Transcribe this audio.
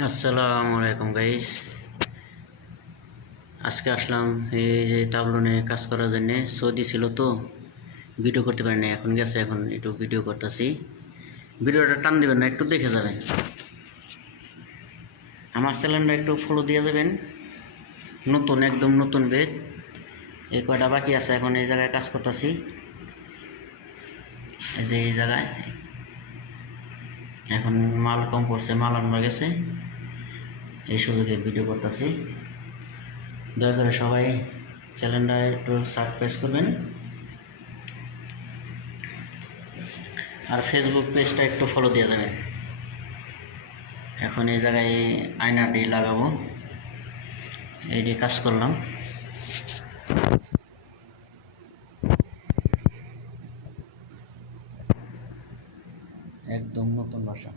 আসসালামু আলাইকুম গাইস। আজকে আসলাম এই যে তাবলনে কাজ করার জন্য। সৌদি ছিল তো ভিডিও করতে পারিনি, এখন গেছে, এখন একটু ভিডিও করতেছি। ভিডিওটা টান দিবেন না, একটু দেখে যাবেন। আমার চ্যানেলটা একটু ফলো দিয়ে যাবেন। নতুন, একদম নতুন বেদ। এই কয়টা বাকি আছে, এখন এই জায়গায় কাজ করতেছি। এই যে এই জায়গায় এখন মাল কম পড়ছে, মাল আনবা গেছে, এই সুযোগে ভিডিও করতেছি। দয়া করে সবাই চ্যানেলটা একটু সাবস্ক্রাইব করবেন, আর ফেসবুক পেজটা একটু ফলো দিয়ে যাবেন। এখন এই জায়গায় আয়নাটি লাগাবো, এইটি কাজ করলাম। একদম নতুন বাসা।